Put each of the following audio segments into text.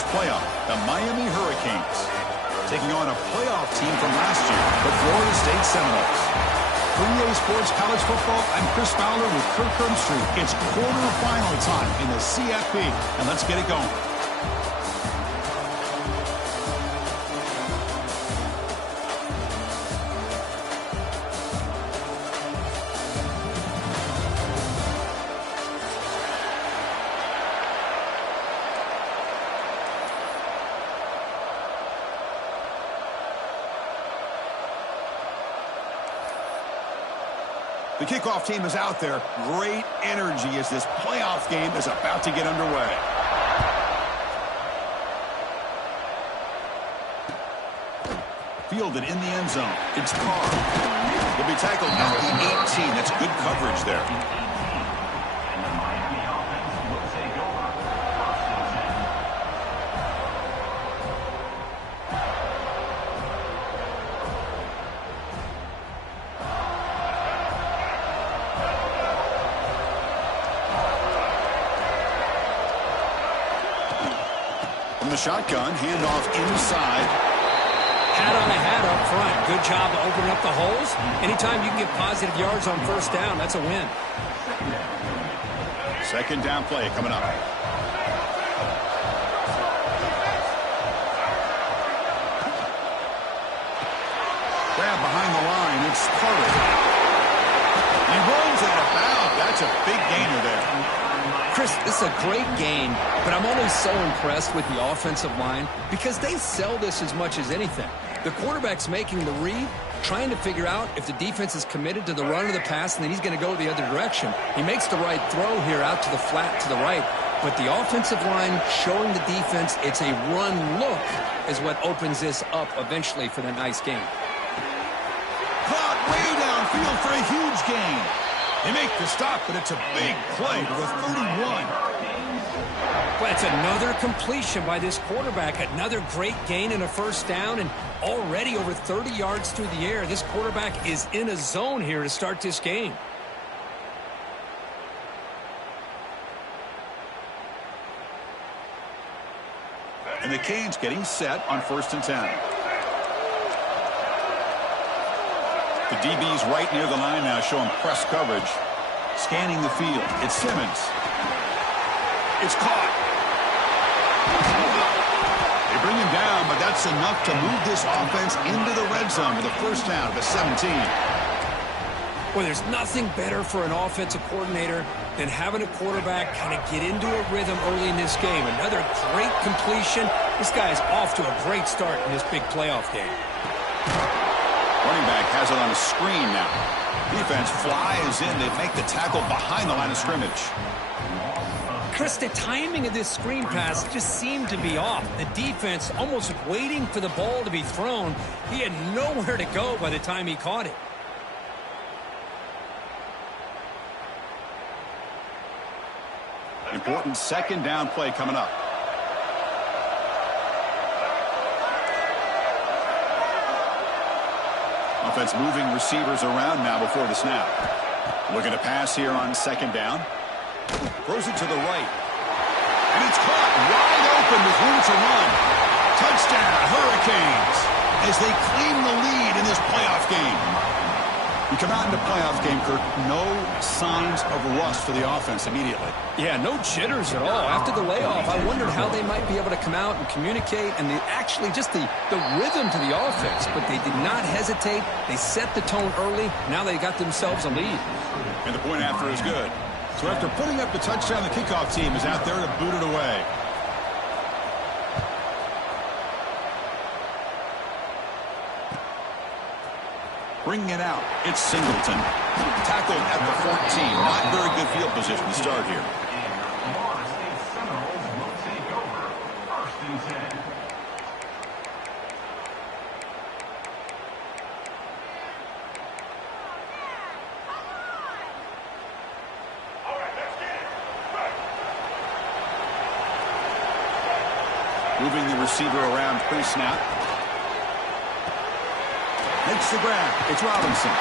this playoff, the Miami Hurricanes, taking on a playoff team from last year, the Florida State Seminoles. For EA Sports College Football, I'm Chris Fowler with Kirk Herbstreit. It's quarterfinal time in the CFP, and let's get it going. The kickoff team is out there. Great energy as this playoff game is about to get underway. Fielded in the end zone. It's Carr. He'll be tackled at the 18. That's good coverage there. The shotgun, handoff inside. Hat on a hat up front. Good job of opening up the holes. Anytime you can get positive yards on first down, that's a win. Second down play coming up. Grab behind the line. It's Carter. He runs out of bounds. That's a big gainer there. Chris, this is a great game, but I'm always so impressed with the offensive line because they sell this as much as anything. The quarterback's making the read, trying to figure out if the defense is committed to the run or the pass, and then he's going to go the other direction. He makes the right throw here out to the flat to the right, but the offensive line showing the defense it's a run look is what opens this up eventually for the nice game. Caught way downfield for a huge gain. They make the stop, but it's a big play to the 31. Well, it's another completion by this quarterback. Another great gain and a first down, and already over 30 yards through the air. This quarterback is in a zone here to start this game. And the Canes getting set on 1st and 10. The DB's right near the line now, showing press coverage. Scanning the field. It's Simmons. It's caught. They bring him down, but that's enough to move this offense into the red zone with a first down of the 17. Well, there's nothing better for an offensive coordinator than having a quarterback kind of get into a rhythm early in this game. Another great completion. This guy is off to a great start in this big playoff game. Running back has it on a screen now. Defense flies in. They make the tackle behind the line of scrimmage. Chris, the timing of this screen pass just seemed to be off. The defense almost waiting for the ball to be thrown. He had nowhere to go by the time he caught it. Important second down play coming up. Offense moving receivers around now before the snap. Looking to pass here on second down. Throws it to the right. And it's caught wide open with room to run. Touchdown, Hurricanes, as they claim the lead in this playoff game. You come out in the playoff game, Kirk, no signs of rust for the offense immediately. Yeah, no jitters at all. After the layoff, I wondered how they might be able to come out and communicate and actually just the rhythm to the offense. But they did not hesitate. They set the tone early. Now they got themselves a lead. And the point after is good. So after putting up the touchdown, the kickoff team is out there to boot it away. Bringing it out, it's Singleton. Tackled at the 14. Not very good field position to start here. Moving the receiver around pre-snap. Makes the grab. It's Robinson.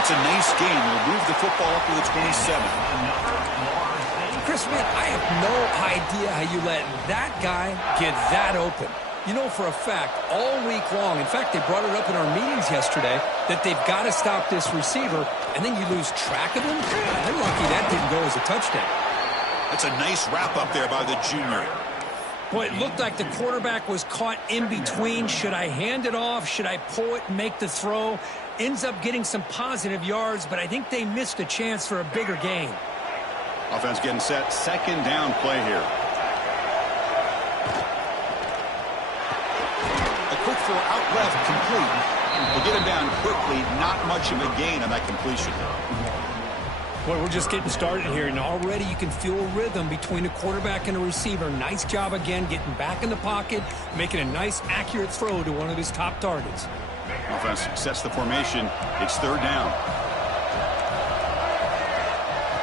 It's a nice gain. We'll move the football up to the 27. Chris, honest, man, I have no idea how you let that guy get that open. You know for a fact, all week long, in fact, they brought it up in our meetings yesterday, that they've got to stop this receiver, and then you lose track of him? I'm lucky that didn't go as a touchdown. That's a nice wrap-up there by the junior. Boy, it looked like the quarterback was caught in between. Should I hand it off? Should I pull it and make the throw? Ends up getting some positive yards, but I think they missed a chance for a bigger gain. Offense getting set. Second down play here. A quick throw out left, complete. We'll get him down quickly. Not much of a gain on that completion. Boy, we're just getting started here, and already you can feel a rhythm between a quarterback and a receiver. Nice job again getting back in the pocket, making a nice, accurate throw to one of his top targets. Offense sets the formation. It's third down.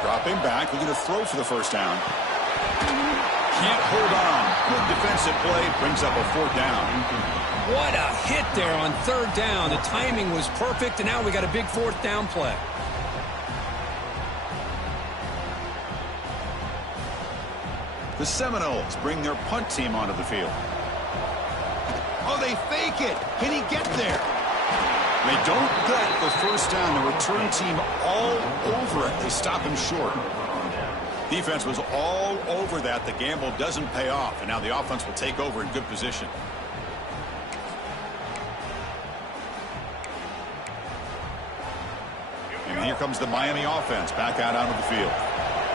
Dropping back, looking to throw for the first down. Can't hold on. Good defensive play, brings up a fourth down. What a hit there on third down. The timing was perfect, and now we got a big fourth down play. The Seminoles bring their punt team onto the field. Oh, they fake it. Can he get there? They don't get the first down. The return team all over it. They stop him short. Defense was all over that. The gamble doesn't pay off, and now the offense will take over in good position. And here comes the Miami offense back out onto the field.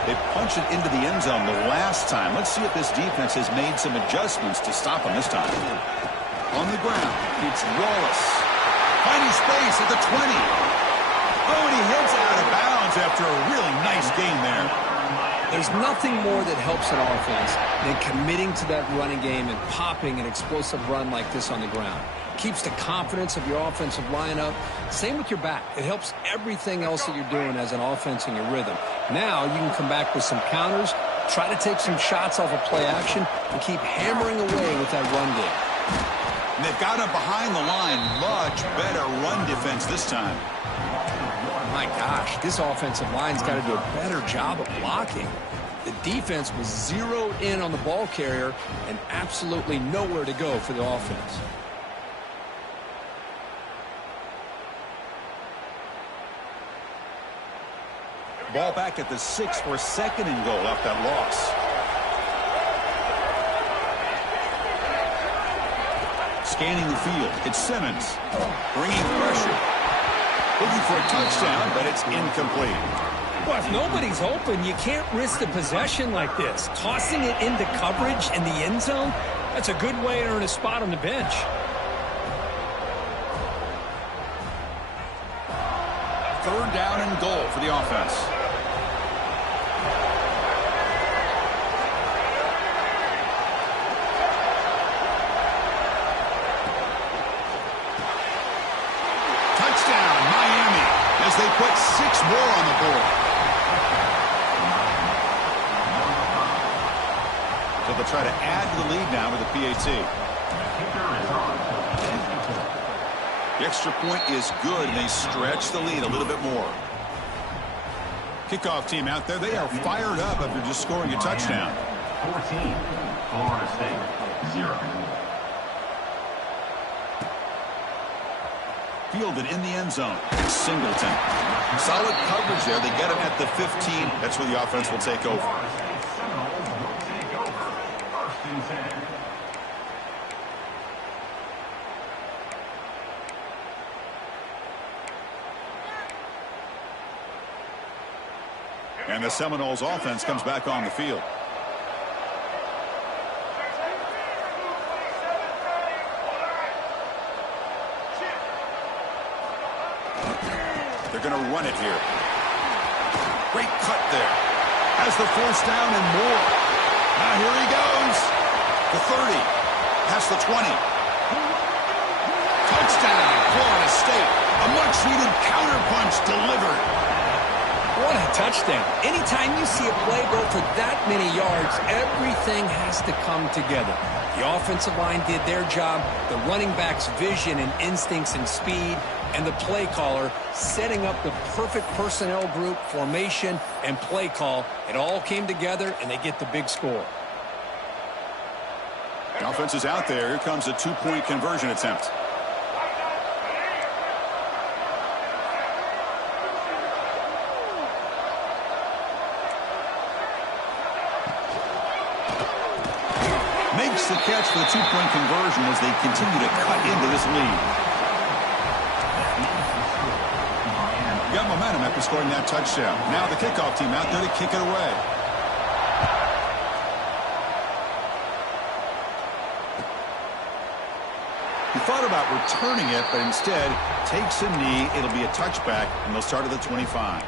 They punched it into the end zone the last time. Let's see if this defense has made some adjustments to stop them this time. On the ground, it's Wallace. Finding space at the 20. Oh, and he heads out of bounds after a really nice gain there. There's nothing more that helps an offense than committing to that running game and popping an explosive run like this on the ground. Keeps the confidence of your offensive lineup. Same with your back. It helps everything else that you're doing as an offense in your rhythm. Now you can come back with some counters, try to take some shots off of play action, and keep hammering away with that run game. And they've got him behind the line. Much better run defense this time. My gosh, this offensive line's got to do a better job of blocking. The defense was zeroed in on the ball carrier and absolutely nowhere to go for the offense. Ball back at the 6 for second and goal off that loss. Scanning the field, it's Simmons. Bringing pressure. Looking for a touchdown, but it's incomplete. Well, if nobody's open, you can't risk the possession like this. Tossing it into coverage in the end zone, that's a good way to earn a spot on the bench. Third down and goal for the offense. Touchdown, Miami, as they put 6 more on the board. So they'll try to add to the lead now with a PAT. The extra point is good, and they stretch the lead a little bit more. Kickoff team out there, they are fired up after just scoring a touchdown. 14, Florida State, 0. Fielded in the end zone. It's Singleton. Solid coverage there. They get him at the 15. That's where the offense will take over. And the Seminoles offense comes back on the field. They're going to run it here. Great cut there. Has the first down and more. Now here he goes. The 30. Past the 20. Touchdown, Florida State. A much-needed counterpunch delivered. What a touchdown. Anytime you see a play go for that many yards, everything has to come together. The offensive line did their job, the running back's vision and instincts and speed, and the play caller setting up the perfect personnel group, formation, and play call. It all came together, and they get the big score. The offense is out there. Here comes a two-point conversion attempt. Makes the catch for the two-point conversion as they continue to cut into this lead. Got momentum after scoring that touchdown. Now the kickoff team out there to kick it away. He thought about returning it, but instead takes a knee. It'll be a touchback, and they'll start at the 25.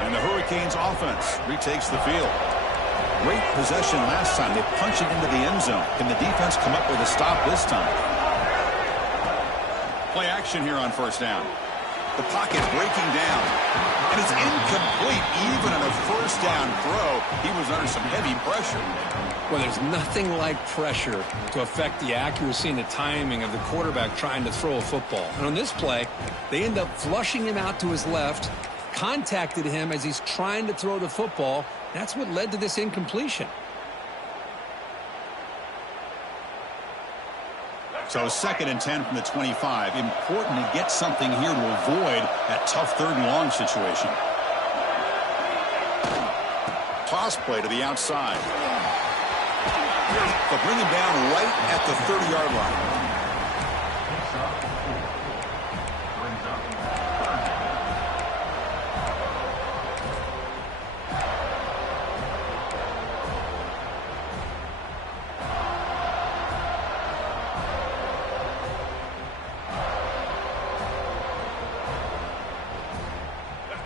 And the Hurricanes offense retakes the field. Great possession last time. They punch it into the end zone. Can the defense come up with a stop this time? Play action here on first down. The pocket breaking down. And it's incomplete. Even on a first down throw, he was under some heavy pressure. Well, there's nothing like pressure to affect the accuracy and the timing of the quarterback trying to throw a football. And on this play, they end up flushing him out to his left, contacted him as he's trying to throw the football. That's what led to this incompletion. So 2nd and 10 from the 25. Important to get something here to avoid that tough 3rd and long situation. Toss play to the outside. They'll bring him down right at the 30-yard line.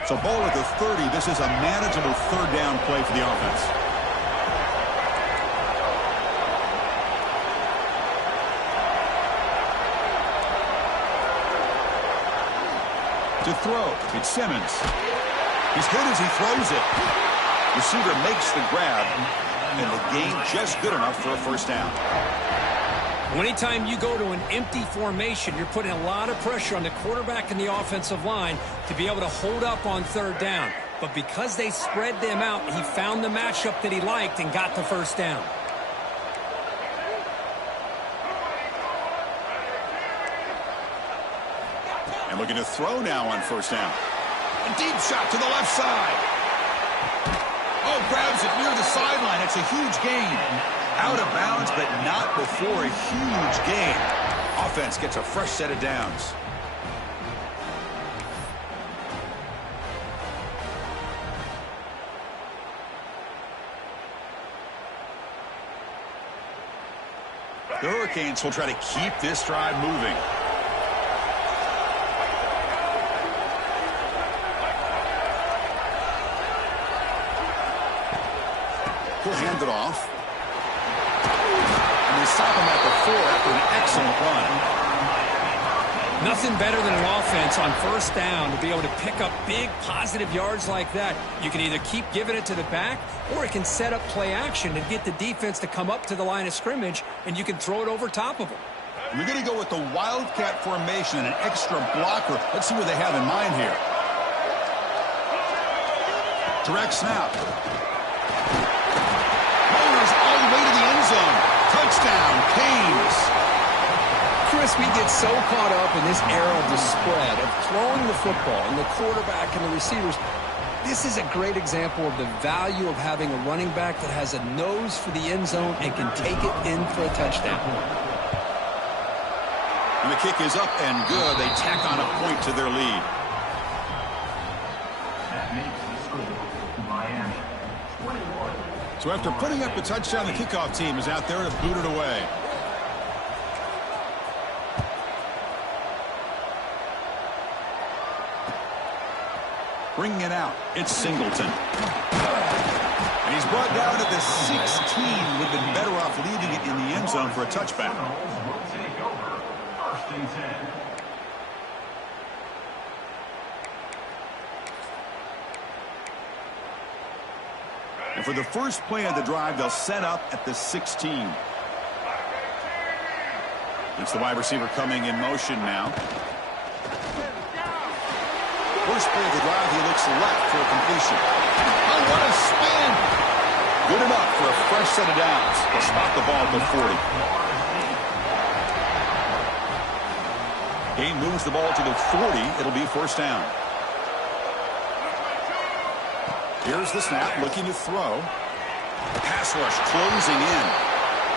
So ball at the 30. This is a manageable 3rd down play for the offense. To throw, it's Simmons. He's hit as he throws it. Receiver makes the grab, and the gain just good enough for a first down. Anytime you go to an empty formation, you're putting a lot of pressure on the quarterback and the offensive line to be able to hold up on 3rd down. But because they spread them out, he found the matchup that he liked and got the first down. And looking to throw now on first down. A deep shot to the left side. Oh, grabs it near the sideline. It's a huge gain. Out of bounds, but not before a huge gain. Offense gets a fresh set of downs. The Hurricanes will try to keep this drive moving. He'll hand it off. And they stop him at the 4 after an excellent run. Nothing better than an offense on first down to be able to pick up big positive yards like that. You can either keep giving it to the back, or it can set up play action and get the defense to come up to the line of scrimmage, and you can throw it over top of them. We're going to go with the Wildcat formation and an extra blocker. Let's see what they have in mind here. Direct snap. Rollers all the way to the end zone. Touchdown, Canes. Chris, we get so caught up in this era of the spread, of throwing the football and the quarterback and the receivers. This is a great example of the value of having a running back that has a nose for the end zone and can take it in for a touchdown. And the kick is up and good. They tack on a point to their lead. That makes the score Miami 21. So after putting up the touchdown, the kickoff team is out there to boot it away. Bringing it out, it's Singleton. And he's brought down at the 16. Would have been better off leaving it in the end zone for a touchback. Will take over. First and 10. And for the first play of the drive, they'll set up at the 16. It's the wide receiver coming in motion now. First play of the drive, he looks left for a completion. Oh, what a spin! Good enough for a fresh set of downs. They'll spot the ball at the 40. Gain moves the ball to the 40. It'll be first down. Here's the snap, looking to throw. Pass rush closing in.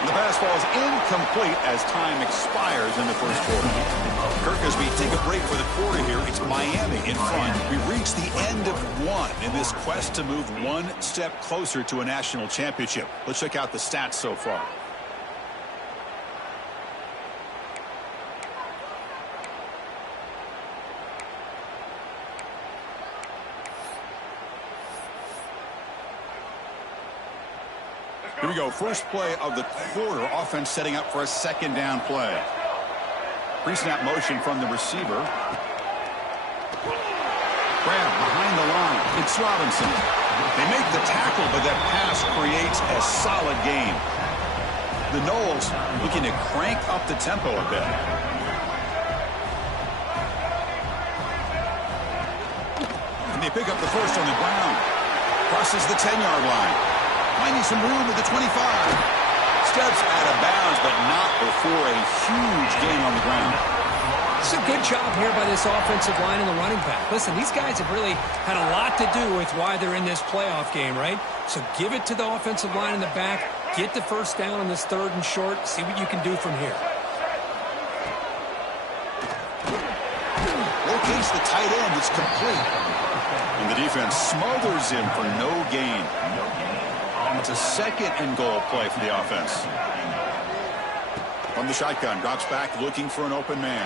The pass falls incomplete as time expires in the first quarter. Kirk, as we take a break for the quarter here, it's Miami in front. We reach the end of one in this quest to move one step closer to a national championship. Let's check out the stats so far. Here we go. First play of the quarter. Offense setting up for a second down play. Pre-snap motion from the receiver. Grab behind the line. It's Robinson. They make the tackle, but that pass creates a solid gain. The Noles looking to crank up the tempo a bit. And they pick up the first on the ground. Crosses the 10-yard line. Finding some room at the 25. Steps out of bounds, but not before a huge gain on the ground. It's a good job here by this offensive line and the running back. Listen, these guys have really had a lot to do with why they're in this playoff game, right? So give it to the offensive line in the back. Get the first down on this third and short. See what you can do from here. Locates the tight end. It's complete. And the defense smothers him for no gain. It's a second and goal play for the offense. From the shotgun, drops back looking for an open man.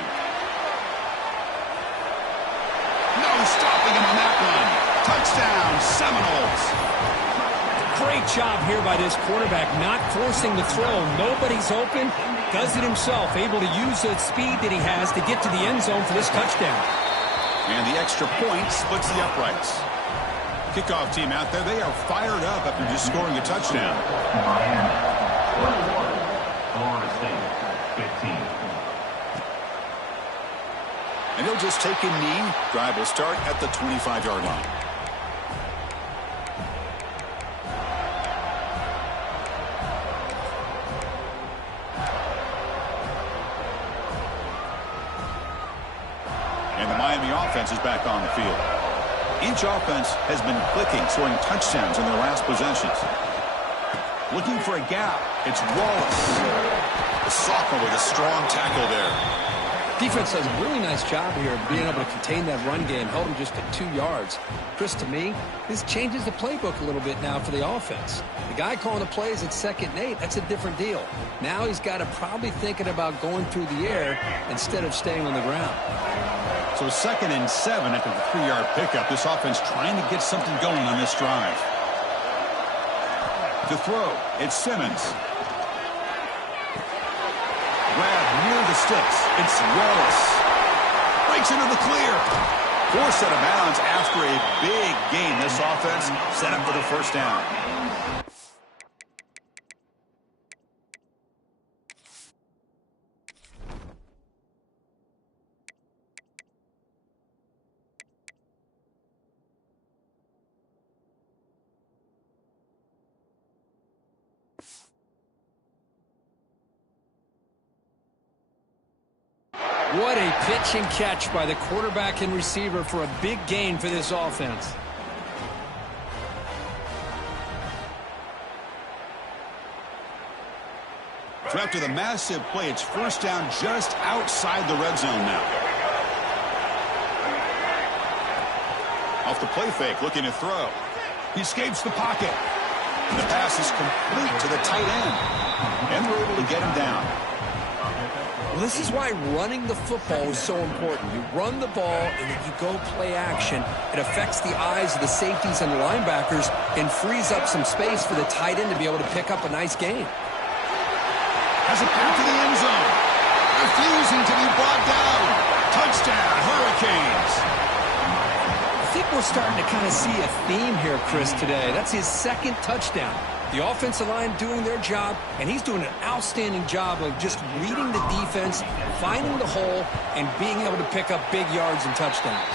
No stopping him on that one. Touchdown, Seminoles. Great job here by this quarterback, not forcing the throw. Nobody's open. Does it himself, able to use the speed that he has to get to the end zone for this touchdown. And the extra point splits the uprights. Kickoff team out there, they are fired up after just scoring a touchdown. Miami 21. Florida State 15. And he'll just take a knee. Drive will start at the 25-yard line. And the Miami offense is back on the field. Each offense has been clicking, scoring touchdowns in their last possessions. Looking for a gap. It's Wallace. The sophomore with a strong tackle there. Defense does a really nice job here of being able to contain that run game. Held him just at 2 yards. Chris, to me, this changes the playbook a little bit now for the offense. The guy calling the plays at 2nd and 8, that's a different deal. Now he's got to probably thinking about going through the air instead of staying on the ground. So 2nd and 7 after the 3-yard pickup. This offense trying to get something going on this drive. To throw, it's Simmons. Grab near the sticks. It's Wallace. Breaks into the clear. Forced out of bounds after a big gain. This offense set up for the first down. What a pitch and catch by the quarterback and receiver for a big gain for this offense. So after the massive play, it's first down just outside the red zone now. Off the play fake, looking to throw. He escapes the pocket. And the pass is complete to the tight end. And we're able to get him down. Well, this is why running the football is so important. You run the ball, and then you go play action. It affects the eyes of the safeties and the linebackers and frees up some space for the tight end to be able to pick up a nice gain. Has it back to the end zone. Refusing to be brought down. Touchdown, Hurricanes. I think we're starting to kind of see a theme here, Chris, today. That's his second touchdown. The offensive line doing their job, and he's doing an outstanding job of just reading the defense, finding the hole, and being able to pick up big yards and touchdowns.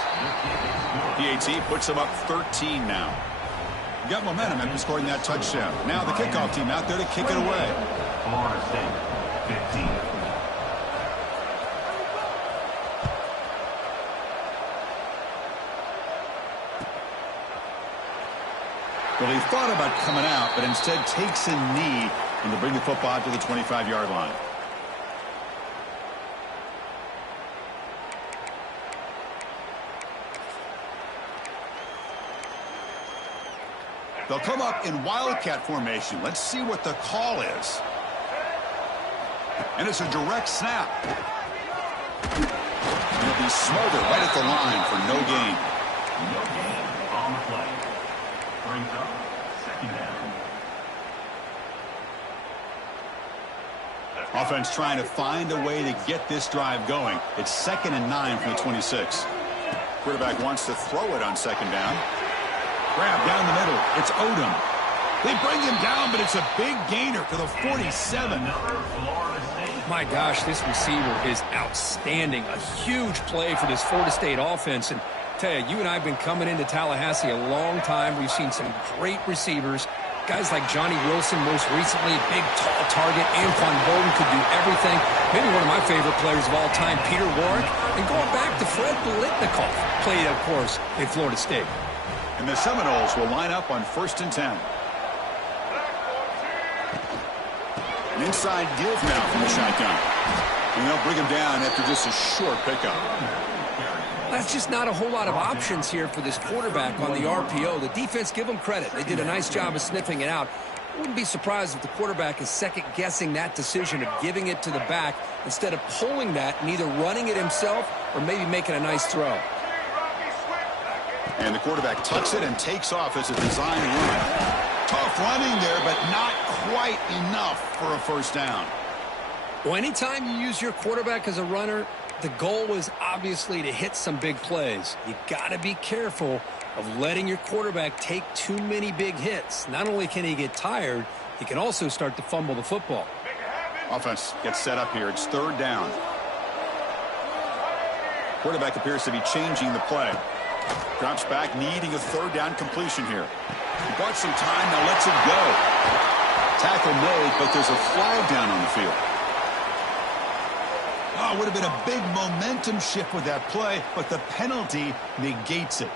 PAT puts them up 13 now. Got momentum after scoring that touchdown. Now the kickoff team out there to kick it away. Florida State, 15. Well, he thought about coming out, but instead takes a knee and to bring the football out to the 25-yard line. They'll come up in Wildcat formation. Let's see what the call is. And it's a direct snap. He'll be smothered right at the line for no gain. No gain on the play. Brings up second down. Offense trying to find a way to get this drive going. It's 2nd and 9 from the 26. Quarterback wants to throw it on 2nd down. Grab down the middle. It's Odom. They bring him down, but it's a big gainer to the 47. My gosh, this receiver is outstanding. A huge play for this Florida State offense. And tell you, you and I have been coming into Tallahassee a long time. We've seen some great receivers. Guys like Johnny Wilson, most recently, big, tall target. Anquan Bolden could do everything. Maybe one of my favorite players of all time, Peter Warrick. And going back to Fred Biletnikoff, played, of course, at Florida State. And the Seminoles will line up on 1st and 10. An inside give now from the shotgun. And they'll bring him down after just a short pickup. That's just not a whole lot of options here for this quarterback on the RPO. The defense, give them credit. They did a nice job of sniffing it out. I wouldn't be surprised if the quarterback is second-guessing that decision of giving it to the back instead of pulling that and either running it himself or maybe making a nice throw. And the quarterback tucks it and takes off as a design run. Tough running there, but not quite enough for a first down. Well, anytime you use your quarterback as a runner, the goal is obviously to hit some big plays. You got to be careful of letting your quarterback take too many big hits. Not only can he get tired, he can also start to fumble the football. Offense gets set up here. It's 3rd down. Quarterback appears to be changing the play. Drops back, needing a 3rd down completion here. He bought some time, now lets it go. Tackle made, but there's a flag down on the field. Oh, it would have been a big momentum shift with that play, but the penalty negates it.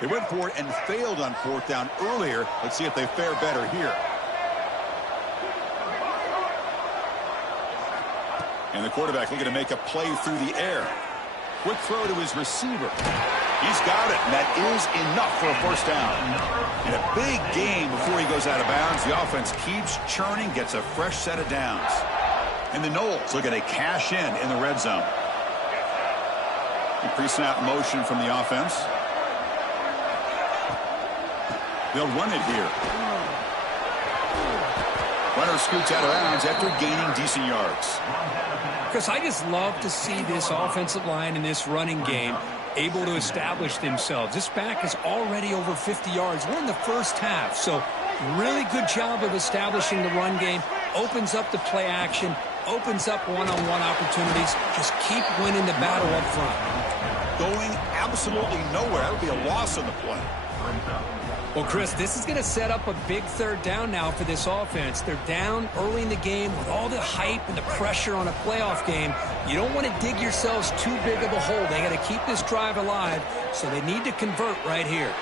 They went for it and failed on 4th down earlier. Let's see if they fare better here. And the quarterback looking to make a play through the air. Quick throw to his receiver. He's got it, and that is enough for a first down. And a big game before he goes out of bounds. The offense keeps churning, gets a fresh set of downs. And the Noles looking to cash in the red zone. Pre-snap motion from the offense. They'll run it here. Runner scoots out of bounds after gaining decent yards. Chris, I just love to see this offensive line in this running game able to establish themselves. This back is already over 50 yards. We're in the first half, so really good job of establishing the run game. Opens up the play action, opens up one-on-one opportunities. Just keep winning the battle up front. Going absolutely nowhere. That would be a loss on the play. Well, Chris, this is going to set up a big 3rd down now for this offense. They're down early in the game with all the hype and the pressure on a playoff game. You don't want to dig yourselves too big of a hole. They got to keep this drive alive, so they need to convert right here.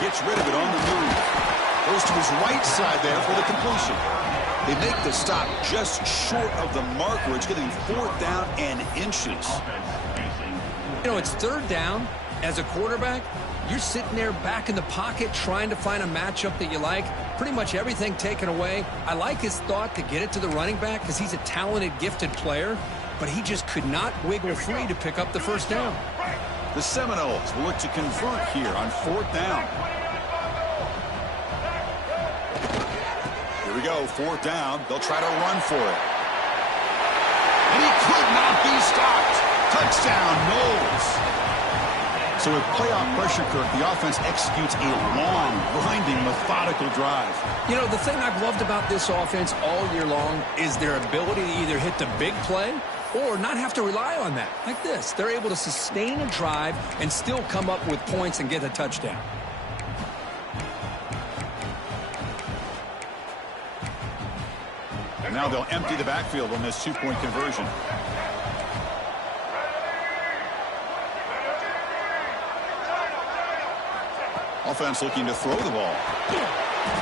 Gets rid of it on the move. Goes to his right side there for the completion. They make the stop just short of the marker. It's getting 4th down and inches. You know, it's third down. As a quarterback, you're sitting there back in the pocket trying to find a matchup that you like. Pretty much everything taken away. I like his thought to get it to the running back because he's a talented, gifted player, but he just could not wiggle free to pick up the first down. The Seminoles will look to convert here on fourth down. Here we go, fourth down. They'll try to run for it. And he could not be stopped. Touchdown, Knowles. So with playoff pressure, Kirk, the offense executes a long, grinding, methodical drive. You know, the thing I've loved about this offense all year long is their ability to either hit the big play or not have to rely on that. Like this. They're able to sustain a drive and still come up with points and get a touchdown. And now they'll empty the backfield on this two-point conversion. Offense looking to throw the ball.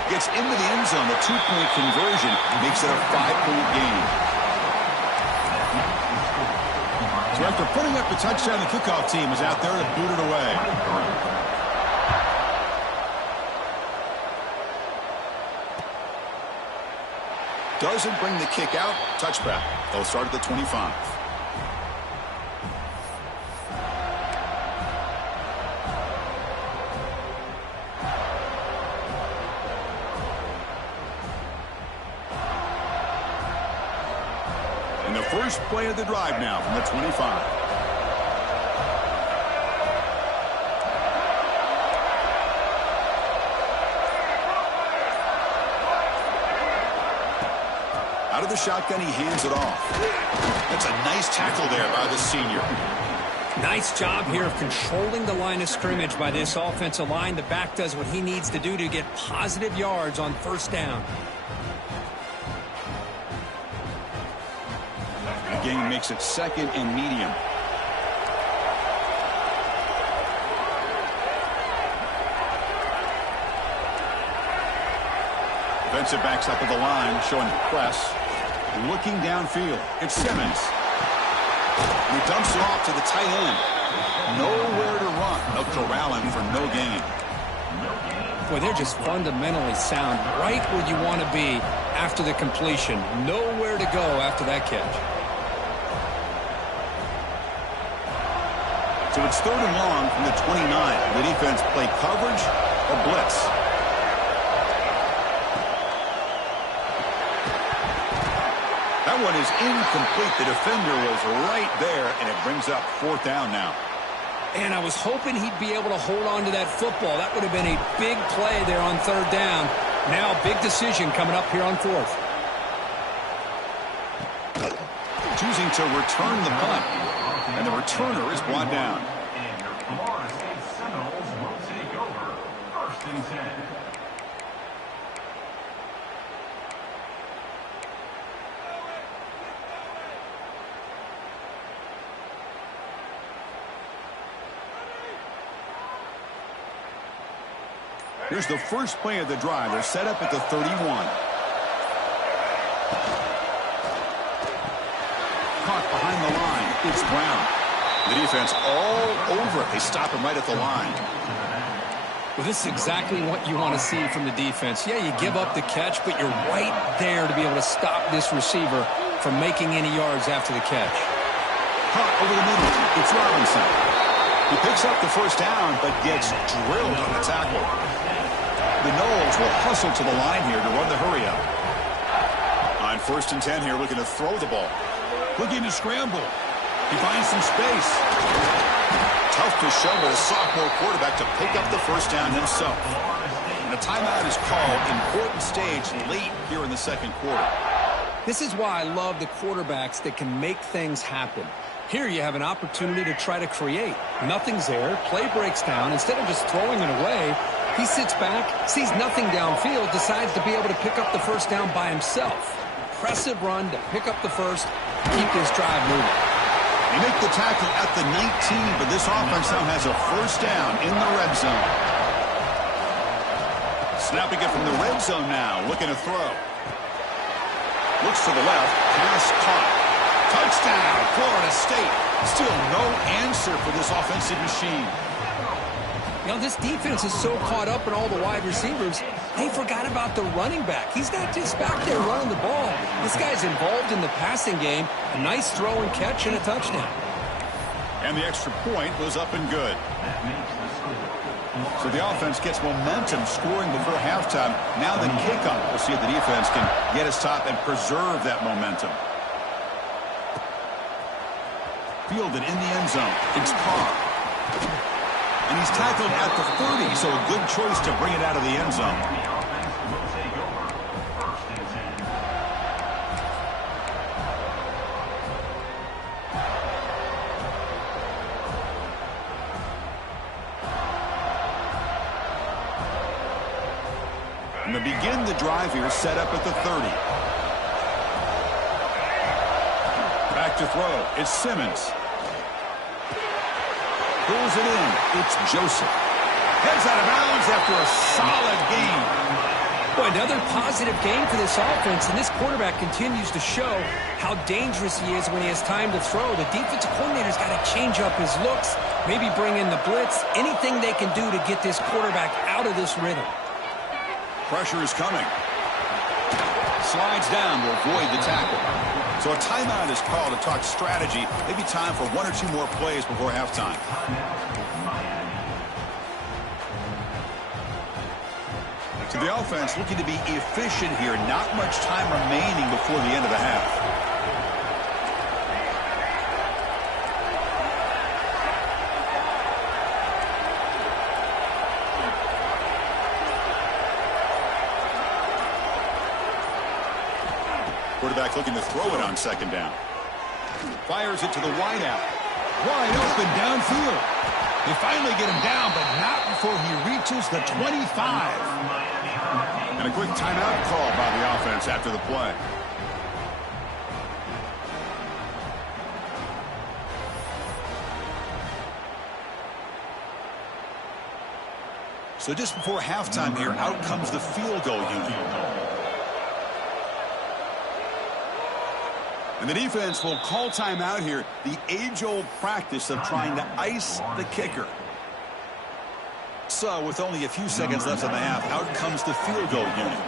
Gets into the end zone. The two-point conversion makes it a 5-point game. So after putting up the touchdown, the kickoff team is out there to boot it away. Doesn't bring the kick out. Touchback. They'll start at the 25. First play of the drive now from the 25. Out of the shotgun, he hands it off. That's a nice tackle there by the senior. Nice job here of controlling the line of scrimmage by this offensive line. The back does what he needs to do to get positive yards on first down. Game makes it second and medium. Defensive backs up at the line, showing press. Looking downfield. It's Simmons. He dumps it off to the tight end. Nowhere to run. They'll corral him for no gain. Boy, they're just fundamentally sound. Right where you want to be after the completion. Nowhere to go after that catch. So it's third and long from the 29. The defense play coverage or blitz. That one is incomplete. The defender was right there, and it brings up fourth down now. And I was hoping he'd be able to hold on to that football. That would have been a big play there on third down. Now, big decision coming up here on fourth. Choosing to return the punt. And the returner is brought down. And your Florida State Seminoles will take over first and 10. Here's the first play of the drive. They're set up at the 31. Caught behind the line. It's Brown. The defense all over it. They stop him right at the line. Well, this is exactly what you want to see from the defense. Yeah, you give up the catch, but you're right there to be able to stop this receiver from making any yards after the catch. Caught over the middle. It's Robinson. He picks up the first down, but gets drilled on the tackle. The Noles will hustle to the line here to run the hurry up. On first and 10 here, looking to throw the ball. Looking to scramble. He finds some space. Tough to show by the sophomore quarterback to pick up the first down himself. And a timeout is called. Important stage late here in the second quarter. This is why I love the quarterbacks that can make things happen. Here you have an opportunity to try to create. Nothing's there. Play breaks down. Instead of just throwing it away, he sits back, sees nothing downfield, decides to be able to pick up the first down by himself. Impressive run to pick up the first, keep this drive moving. They make the tackle at the 19, but this offense now has a first down in the red zone. Snapping it from the red zone now, looking to throw. Looks to the left, pass caught. Touchdown, Florida State. Still no answer for this offensive machine. You know, this defense is so caught up in all the wide receivers, they forgot about the running back. He's not just back there running the ball. This guy's involved in the passing game. A nice throw and catch and a touchdown. And the extra point was up and good. So the offense gets momentum scoring before halftime. Now the kickoff. We'll see if the defense can get a stop and preserve that momentum. Fielded in the end zone. It's Carr. And he's tackled at the 30, so a good choice to bring it out of the end zone. And to begin the drive here, set up at the 30. Back to throw. It's Simmons. Pulls it in. It's Joseph. Heads out of bounds after a solid game. Boy, another positive game for this offense, and this quarterback continues to show how dangerous he is when he has time to throw. The defensive coordinator's got to change up his looks, maybe bring in the blitz, anything they can do to get this quarterback out of this rhythm. Pressure is coming. Slides down to avoid the tackle. So a timeout is called to talk strategy. Maybe time for one or two more plays before halftime. So the offense looking to be efficient here. Not much time remaining before the end of the half. Quarterback looking to throw it on second down. Fires it to the wideout. Wide open downfield. They finally get him down, but not before he reaches the 25. And a quick timeout call by the offense after the play. So just before halftime here, out comes the field goal unit. And the defense will call timeout here. The age-old practice of trying to ice the kicker. So with only a few seconds left in the half, out comes the field goal unit.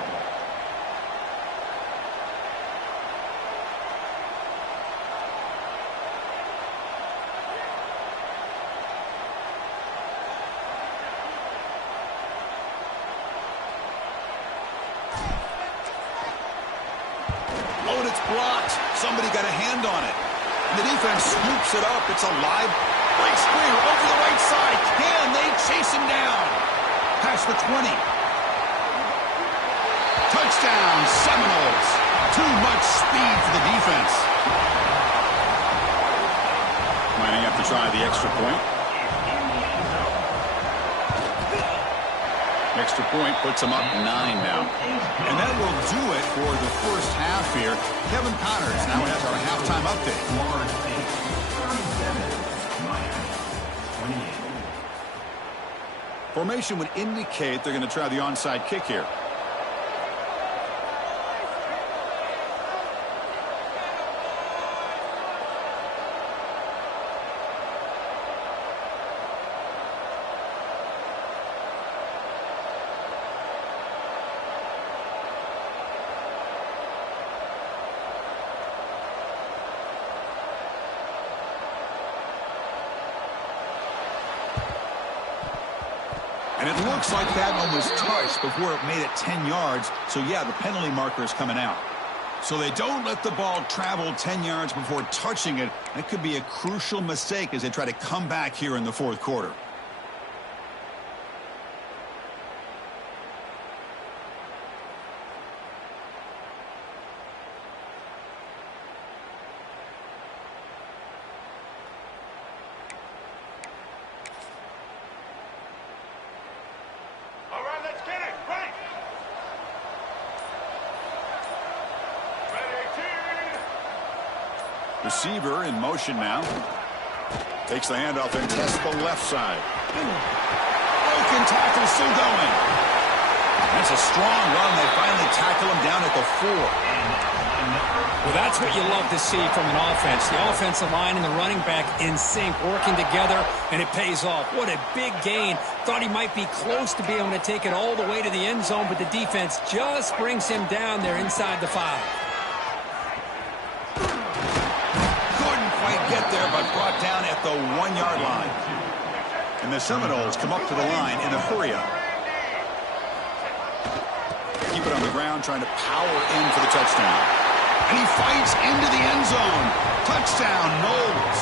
Oh, and it's blocked. Somebody got a hand on it. And the defense scoops it up. It's a live break screen over the right side. Can they chase him down? Past the 20. Touchdown, Seminoles. Too much speed for the defense. Lining up to try the extra point. Extra point puts them up 9 now. And that will do it for the first half here. Kevin Connors now has our halftime update. Formation would indicate they're going to try the onside kick here. And it looks like that one was touched before it made it 10 yards. So, yeah, the penalty marker is coming out. So they don't let the ball travel 10 yards before touching it. That could be a crucial mistake as they try to come back here in the fourth quarter. Receiver in motion now. Takes the handoff and tests the left side. Broken tackle still going. That's a strong run. They finally tackle him down at the 4. Well, that's what you love to see from an offense. The offensive line and the running back in sync, working together, and it pays off. What a big gain. Thought he might be close to being able to take it all the way to the end zone, but the defense just brings him down there inside the 5. Couldn't quite get there, but brought down at the 1-yard line. And the Seminoles come up to the line in a hurry-up. Keep it on the ground, trying to power in for the touchdown. And he fights into the end zone. Touchdown, Noles.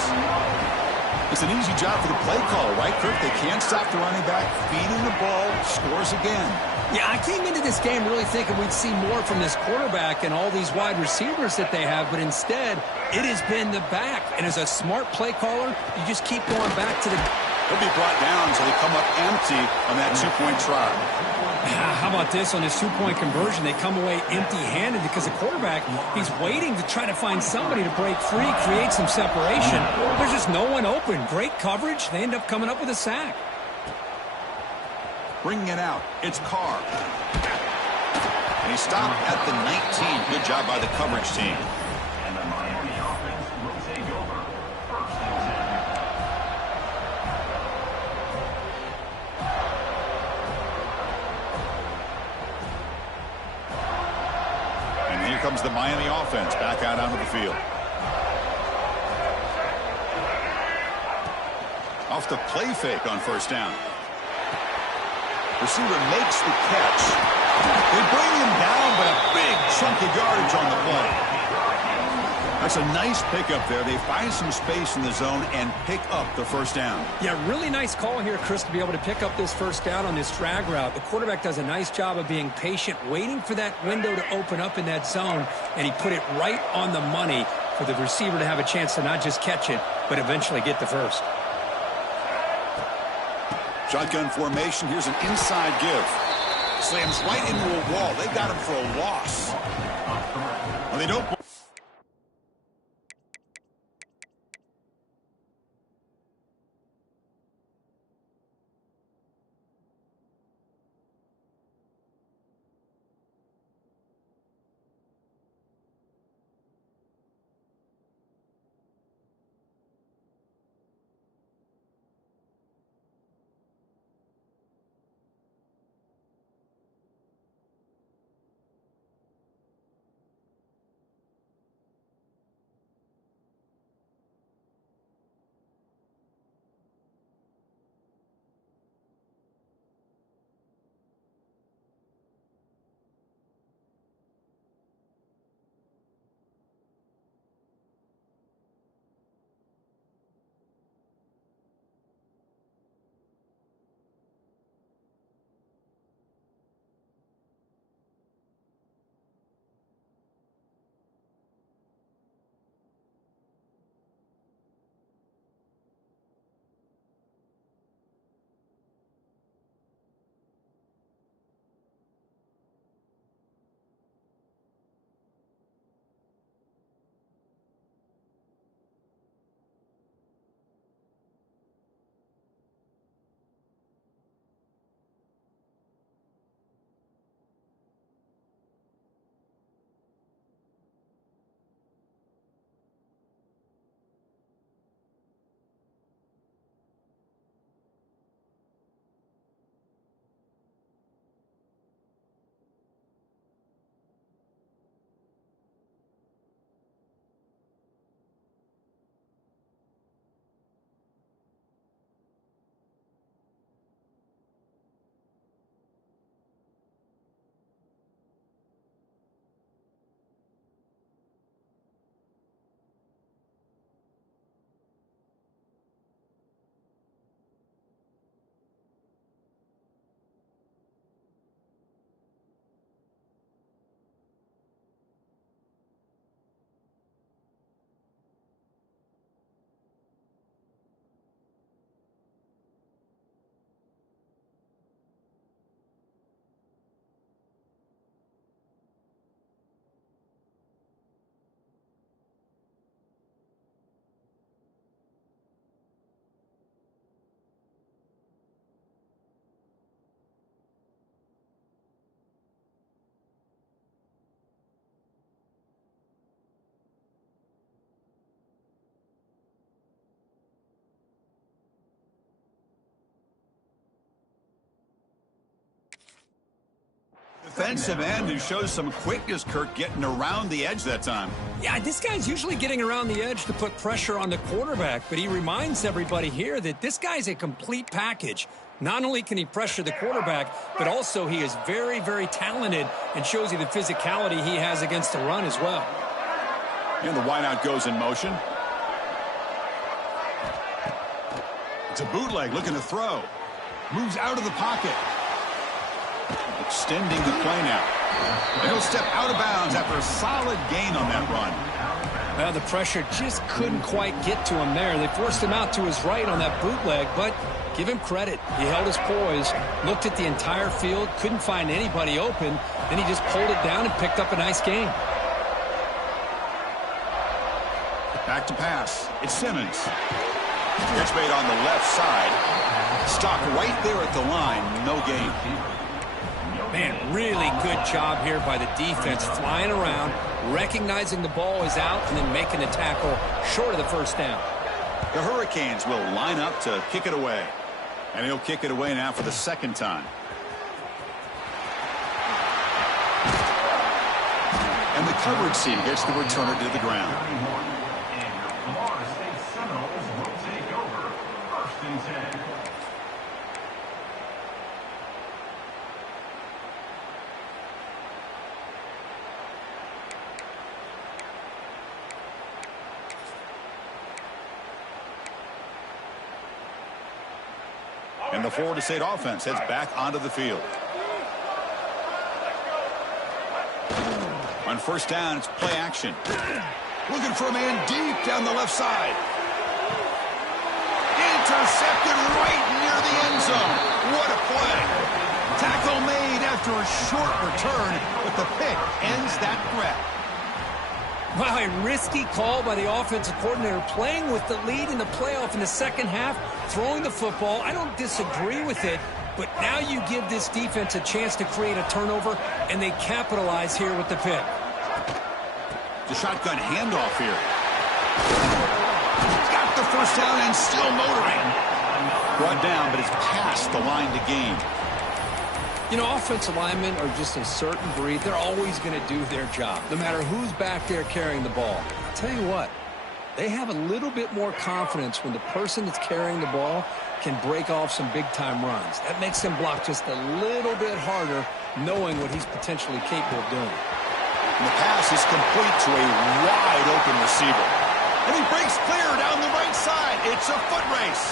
It's an easy job for the play call, right, Kirk? They can't stop the running back, feeding the ball, scores again. Yeah, I came into this game really thinking we'd see more from this quarterback and all these wide receivers that they have, but instead, it has been the back. And as a smart play caller, you just keep going back to the... He'll be brought down so they come up empty on that two-point try. How about this on this two-point conversion? They come away empty-handed because the quarterback, he's waiting to try to find somebody to break free, create some separation. There's just no one open. Great coverage. They end up coming up with a sack. Bringing it out, it's Carr. And he stopped at the 19. Good job by the coverage team. And the Miami offense will take over. First and 10. And here comes the Miami offense back out onto the field. Off the play fake on first down. Receiver makes the catch. They bring him down, but a big chunk of yardage on the play. That's a nice pickup there. They find some space in the zone and pick up the first down. Yeah, really nice call here, Chris, to be able to pick up this first down on this drag route. The quarterback does a nice job of being patient, waiting for that window to open up in that zone, and he put it right on the money for the receiver to have a chance to not just catch it, but eventually get the first. Shotgun formation. Here's an inside give. Slams right into a wall. They got him for a loss. Well, they don't... defensive end who shows some quickness, Kirk, getting around the edge that time. Yeah, this guy's usually getting around the edge to put pressure on the quarterback, but he reminds everybody here that this guy's a complete package. Not only can he pressure the quarterback, but also he is very, very talented and shows you the physicality he has against the run as well. And the wideout goes in motion. It's a bootleg looking to throw. Moves out of the pocket. Extending the play now. And he'll step out of bounds after a solid gain on that run. Well, the pressure just couldn't quite get to him there. They forced him out to his right on that bootleg, but give him credit. He held his poise, looked at the entire field, couldn't find anybody open, then he just pulled it down and picked up a nice gain. Back to pass. It's Simmons. Catch made on the left side. Stopped right there at the line. No gain. Man, really good job here by the defense, flying around, recognizing the ball is out, and then making the tackle short of the first down. The Hurricanes will line up to kick it away. And he'll kick it away now for the second time. And the coverage team gets the returner to the ground. Florida State Seminoles will take over 1st and 10. And the Florida State offense heads back onto the field. On first down, it's play action. Looking for a man deep down the left side. Intercepted right near the end zone. What a play. Tackle made after a short return, but the pick ends that threat. Wow, a risky call by the offensive coordinator, playing with the lead in the playoff in the second half, throwing the football. I don't disagree with it, but now you give this defense a chance to create a turnover, and they capitalize here with the pick. The shotgun handoff here. Got the first down and still motoring. Brought down, but it's past the line to gain. You know, offensive linemen are just a certain breed. They're always going to do their job, no matter who's back there carrying the ball. I'll tell you what, they have a little bit more confidence when the person that's carrying the ball can break off some big-time runs. That makes them block just a little bit harder, knowing what he's potentially capable of doing. And the pass is complete to a wide-open receiver. And he breaks clear down the right side. It's a foot race.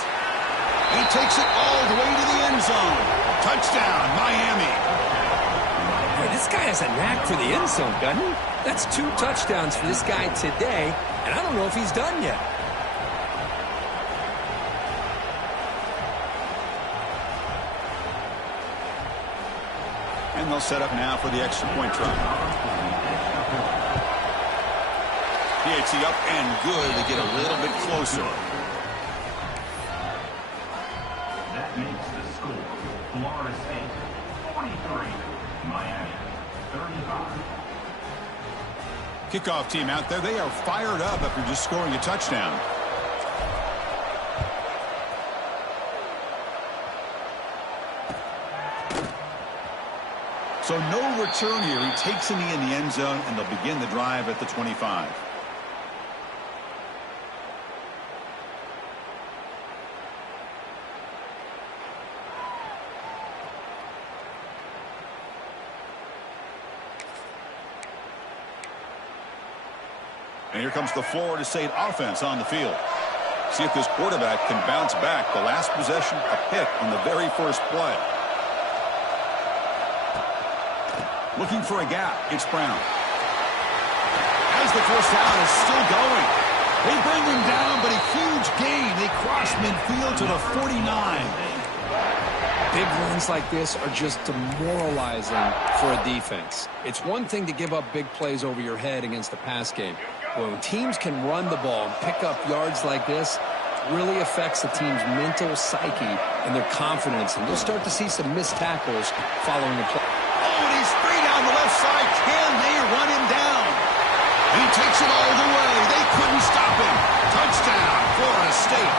He takes it all the way to the end zone. Touchdown, Miami. Boy, this guy has a knack for the end zone, doesn't he? That's 2 touchdowns for this guy today, and I don't know if he's done yet. And they'll set up now for the extra point try. PAT up and good to get a little bit closer. That makes the score Florida State 43, Miami 35. Kickoff team out there, they are fired up after just scoring a touchdown. So no return here. He takes a knee in the end zone, and they'll begin the drive at the 25. And here comes the Florida State offense on the field. See if this quarterback can bounce back. The last possession, a pick on the very first play. Looking for a gap. It's Brown. As the first down is still going. They bring him down, but a huge gain. They cross midfield to the 49. Big runs like this are just demoralizing for a defense. It's one thing to give up big plays over your head against the pass game. When teams can run the ball and pick up yards like this, it really affects the team's mental psyche and their confidence. And you'll start to see some missed tackles following the play. Oh, and he's free down the left side. Can they run him down? He takes it all the way. They couldn't stop him. Touchdown, Florida State.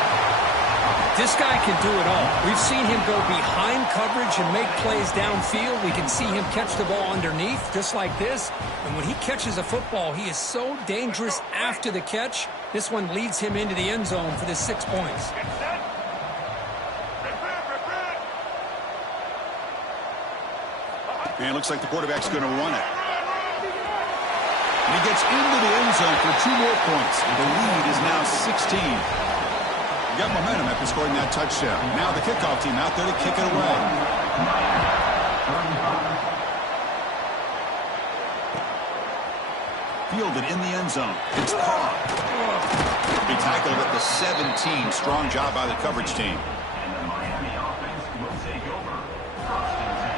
This guy can do it all. We've seen him go behind coverage and make plays downfield. We can see him catch the ball underneath, just like this. And when he catches a football, he is so dangerous after the catch. This one leads him into the end zone for the 6 points. And it looks like the quarterback's going to run it. And he gets into the end zone for 2 more points. And the lead is now 16. Got momentum after scoring that touchdown. Now the kickoff team out there to kick it away. Fielded in the end zone. It's caught. He tackled at the 17. Strong job by the coverage team. And the Miami offense will take over. 1st and 10.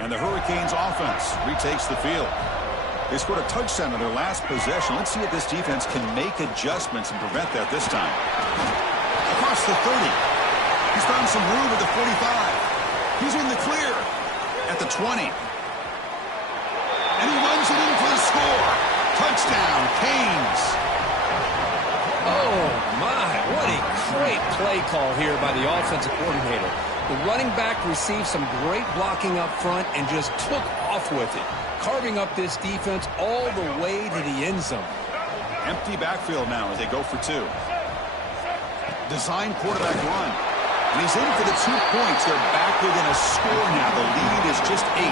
And the Hurricanes offense retakes the field. They scored a touchdown on their last possession. Let's see if this defense can make adjustments and prevent that this time. Across the 30. He's found some room at the 45. He's in the clear at the 20. And he runs it in for the score. Touchdown, Canes. Oh, my. What a great play call here by the offensive coordinator. The running back received some great blocking up front and just took off with it, carving up this defense all the way to the end zone. Empty backfield now as they go for 2. Design quarterback run. And he's in for the 2 points. They're back within a score now. The lead is just 8.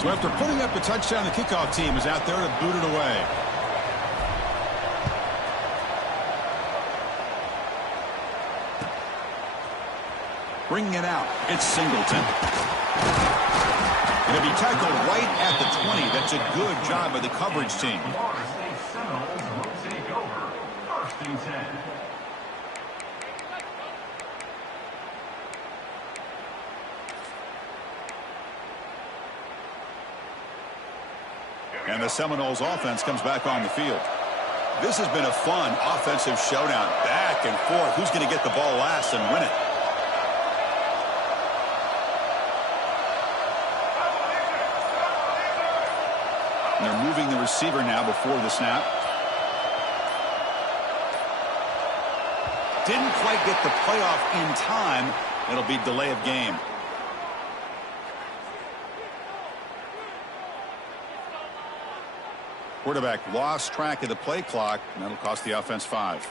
So after putting up a touchdown, the kickoff team is out there to boot it away. Bringing it out, it's Singleton. It'll be tackled right at the 20. That's a good job by the coverage team. Florida State Seminoles will take over. 1st and 10. And the Seminoles offense comes back on the field. This has been a fun offensive showdown. Back and forth. Who's going to get the ball last and win it? And they're moving the receiver now before the snap. Didn't quite get the playoff in time. It'll be delay of game. Quarterback lost track of the play clock, and that'll cost the offense 5.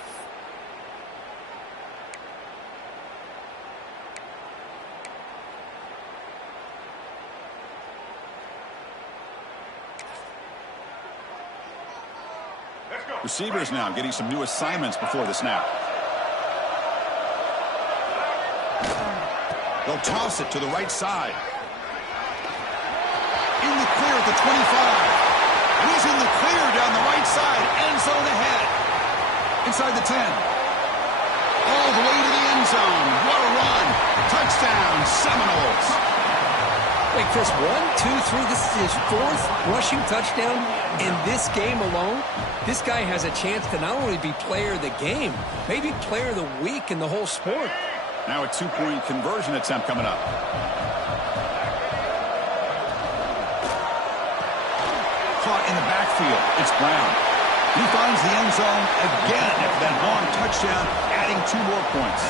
Receivers now getting some new assignments before the snap. They'll toss it to the right side. In the clear at the 25. And he's in the clear down the right side. End zone ahead. Inside the 10. All the way to the end zone. What a run. Touchdown, Seminoles. Wait, Chris, 1, 2, 3. This is his 4th rushing touchdown in this game alone. This guy has a chance to not only be player of the game, maybe player of the week in the whole sport. Now a 2-point conversion attempt coming up. Caught in the backfield. It's Brown. He finds the end zone again after that long touchdown, adding 2 more points.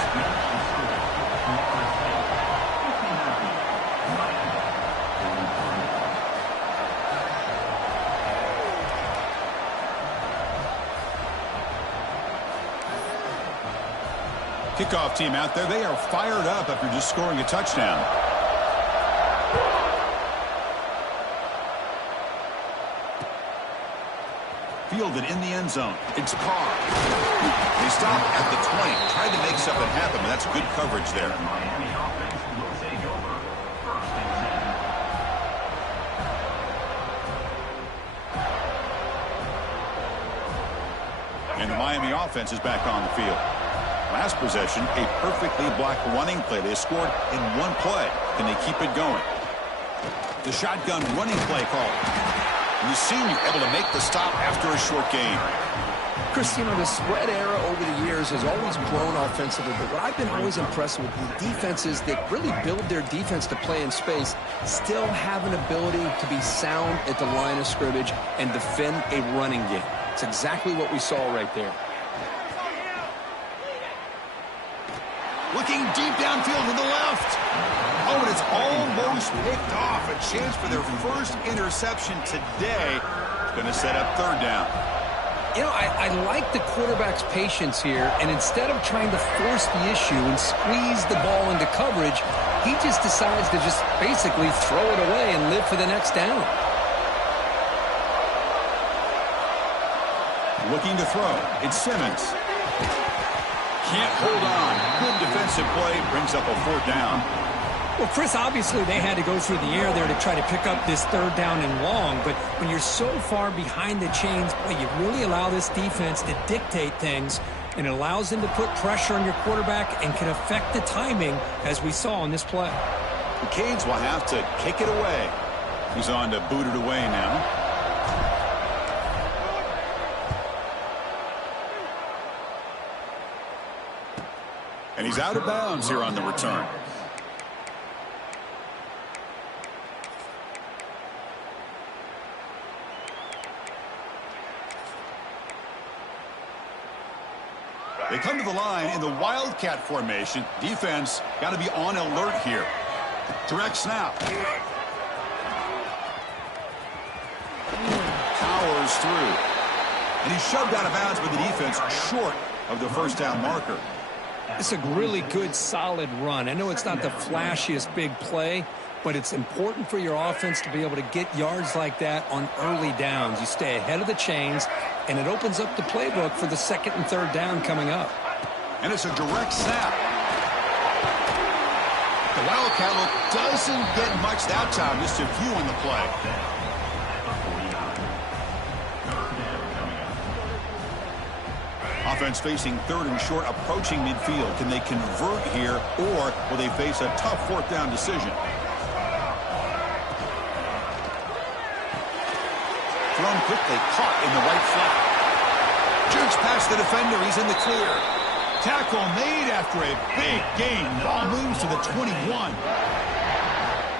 Kickoff team out there. They are fired up after just scoring a touchdown. Fielded in the end zone. It's Carr. They stop at the 20. Tried to make something happen, but that's good coverage there. Miami offense will take over. 1st and 10. And the Miami offense is back on the field. Last possession, a perfectly blocked running play. They scored in 1 play. Can they keep it going? The shotgun running play call. And the senior able to make the stop after a short gain. Chris, you know, the spread era over the years has always grown offensively, but what I've been always impressed with the defenses that really build their defense to play in space still have an ability to be sound at the line of scrimmage and defend a running game. It's exactly what we saw right there. Looking deep downfield to the left. Oh, and it's almost picked off. A chance for their first interception today. It's going to set up third down. You know, I like the quarterback's patience here, and instead of trying to force the issue and squeeze the ball into coverage, he just decides to just basically throw it away and live for the next down. Looking to throw. It's Simmons. Can't hold on. Good defensive play. Brings up a fourth down. Well, Chris, obviously they had to go through the air there to try to pick up this third down and long, but when you're so far behind the chains, boy, you really allow this defense to dictate things, and it allows them to put pressure on your quarterback and can affect the timing, as we saw on this play. The Canes will have to kick it away. He's on to boot it away now. And he's out of bounds here on the return. They come to the line in the Wildcat formation. Defense got to be on alert here. Direct snap. Powers through. And he's shoved out of bounds with the defense short of the first down marker. It's a really good, solid run. I know it's not the flashiest big play, but it's important for your offense to be able to get yards like that on early downs. You stay ahead of the chains, and it opens up the playbook for the second and third down coming up. And it's a direct snap. The Wildcat look doesn't get much that time, just a few on the play. Offense facing third and short, approaching midfield. Can they convert here, or will they face a tough fourth down decision? Thrown quickly, caught in the right flat. Jukes past the defender, he's in the clear. Tackle made after a big gain. Ball moves to the 21.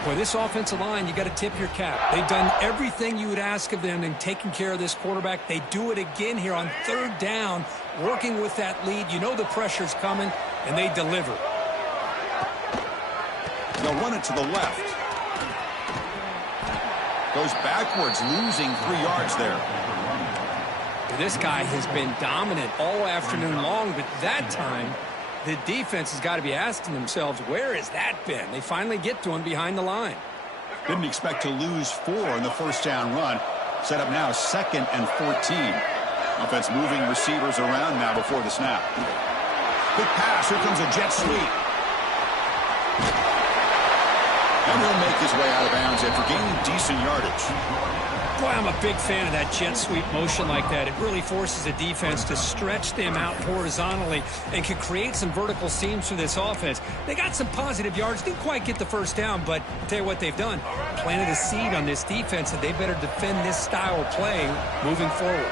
For this offensive line, you got to tip your cap. They've done everything you would ask of them in taking care of this quarterback. They do it again here on third down, working with that lead. You know the pressure's coming, and they deliver. They'll run it to the left. Goes backwards, losing 3 yards there. This guy has been dominant all afternoon long, but that time, the defense has got to be asking themselves, where has that been? They finally get to him behind the line. Didn't expect to lose 4 in the first down run. Set up now 2nd and 14. Offense moving receivers around now before the snap. Quick pass. Here comes a jet sweep. And he'll make his way out of bounds after gaining decent yardage. Boy, I'm a big fan of that jet sweep motion like that. It really forces a defense to stretch them out horizontally and can create some vertical seams for this offense. They got some positive yards, didn't quite get the first down, but I'll tell you what they've done. Planted a seed on this defense that they better defend this style of play moving forward.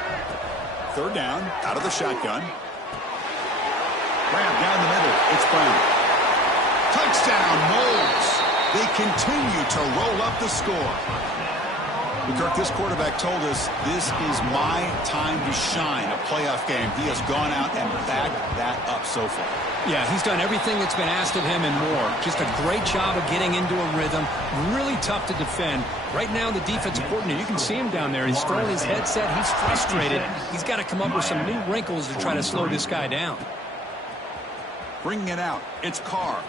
Third down, out of the shotgun. Grab down the middle. It's Brown. Touchdown, Moles. They continue to roll up the score. Kirk, this quarterback told us this is my time to shine, a playoff game. He has gone out and backed that up so far. Yeah, he's done everything that's been asked of him and more. Just a great job of getting into a rhythm. Really tough to defend. Right now, the defensive coordinator, you can see him down there. He's throwing his headset. He's frustrated. He's got to come up with some new wrinkles to try to slow this guy down. Bringing it out. It's Carr.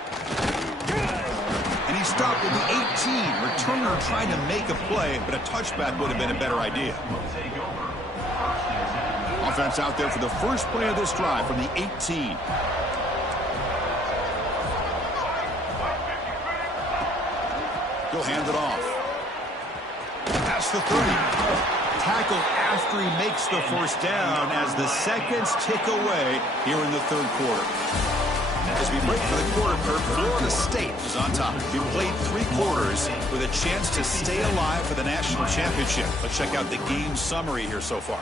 And he stopped at the 18. Returner trying to make a play, but a touchback would have been a better idea. Offense out there for the first play of this drive from the 18. He'll hand it off. Past the 30. Tackle after he makes the first down as the seconds tick away here in the third quarter. As we break for the quarter, Kirk, Florida State is on top. We've played 3 quarters with a chance to stay alive for the national championship. Let's check out the game summary here so far.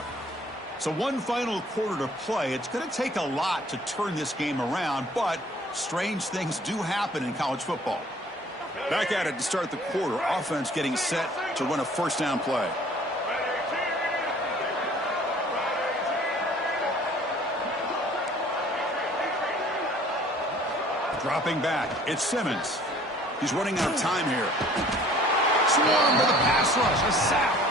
So one final quarter to play. It's going to take a lot to turn this game around, but strange things do happen in college football. Back at it to start the quarter. Offense getting set to run a first down play. Dropping back, it's Simmons. He's running out of time here. Swarm with a pass rush, a sack.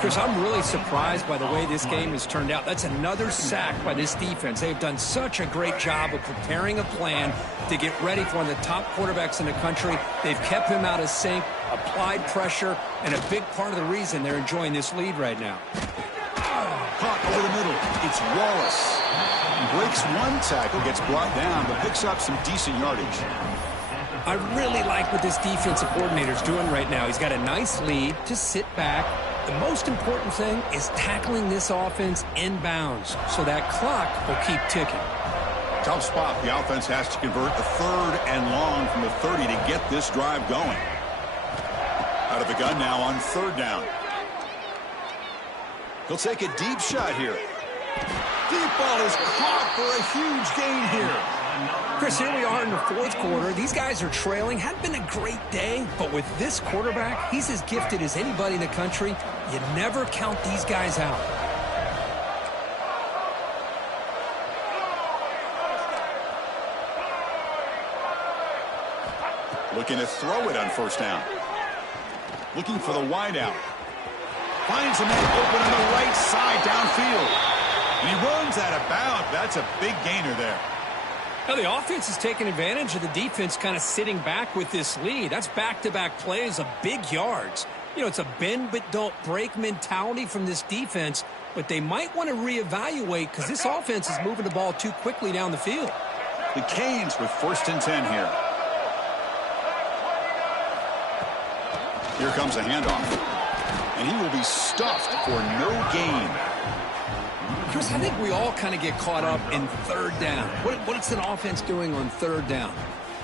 Chris, I'm really surprised by the way this game has turned out. That's another sack by this defense. They've done such a great job of preparing a plan to get ready for one of the top quarterbacks in the country. They've kept him out of sync, applied pressure, and a big part of the reason they're enjoying this lead right now. Caught over the middle, it's Wallace. Breaks one tackle, gets brought down, but picks up some decent yardage. I really like what this defensive coordinator is doing right now. He's got a nice lead. Just sit back. The most important thing is tackling this offense inbounds so that clock will keep ticking. Tough spot. The offense has to convert a 3rd and long from the 30 to get this drive going. Out of the gun now on 3rd down. He'll take a deep shot here. Deep ball is caught for a huge gain here. Chris, here we are in the 4th quarter. These guys are trailing. Hadn't been a great day, but with this quarterback, he's as gifted as anybody in the country. You never count these guys out. Looking to throw it on 1st down. Looking for the wideout. Finds a man open on the right side downfield. And he runs out of bounds. That's a big gainer there. Now the offense is taking advantage of the defense kind of sitting back with this lead. That's back-to-back plays of big yards. You know, it's a bend but don't break mentality from this defense, but they might want to reevaluate because this offense is moving the ball too quickly down the field. The Canes with 1st and 10 here. Here comes a handoff. And he will be stuffed for no gain. Chris, I think we all kind of get caught up in 3rd down. What's an offense doing on 3rd down?